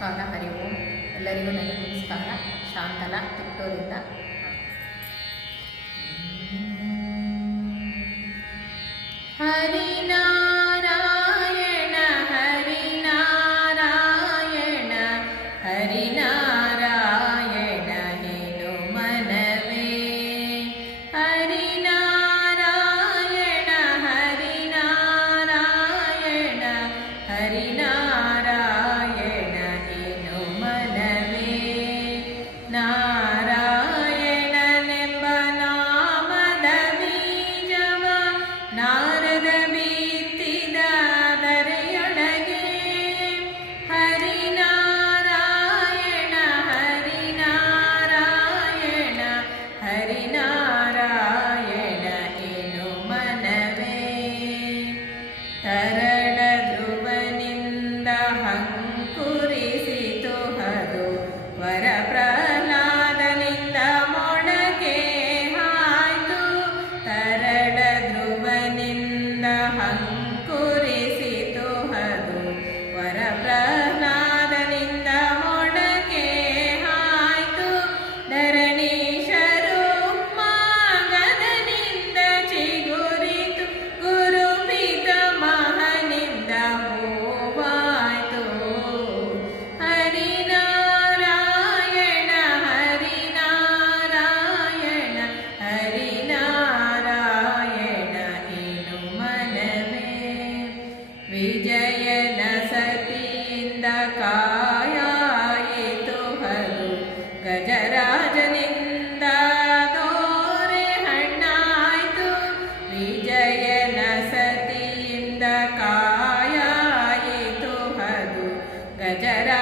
ನಮಸ್ಕಾರ ಹರಿವು. ಎಲ್ಲರಿಗೂ ನನ್ನ ನಮಸ್ಕಾರ ಶಾಂತಲ ತಿಟ್ಟೂರಿಂದ गजरा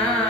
now.